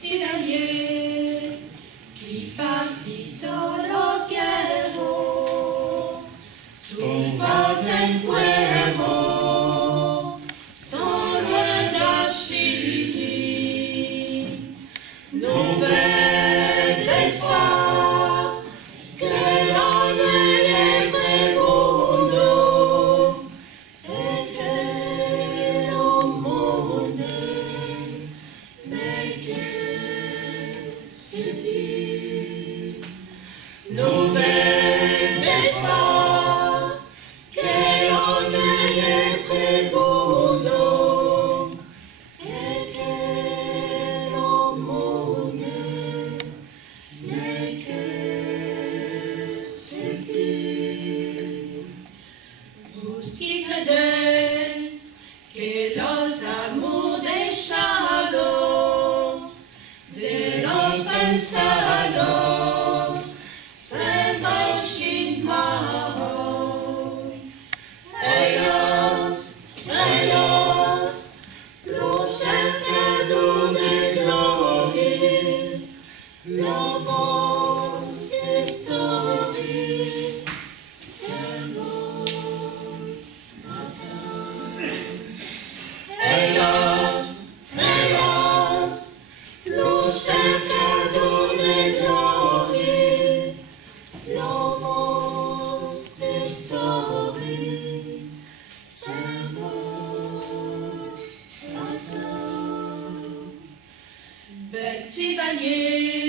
Chevalier qui partit dans la guerre, ton vaten cuervo, dans loin d'Achille, nouvelle d'espoir, que l'on est prégono, et que le monde n'est que subit. Nouvelle d'espoir, que l'on est prégono, et que le monde n'est que subit. Vous qui credez que los amours dejados, de los pensados, se marchin mal. Ellos, los cercados de gloria, la voz de story, se vol matar. Ellos, los cercados de gloria, la voz de story, se vol matar. Chevalier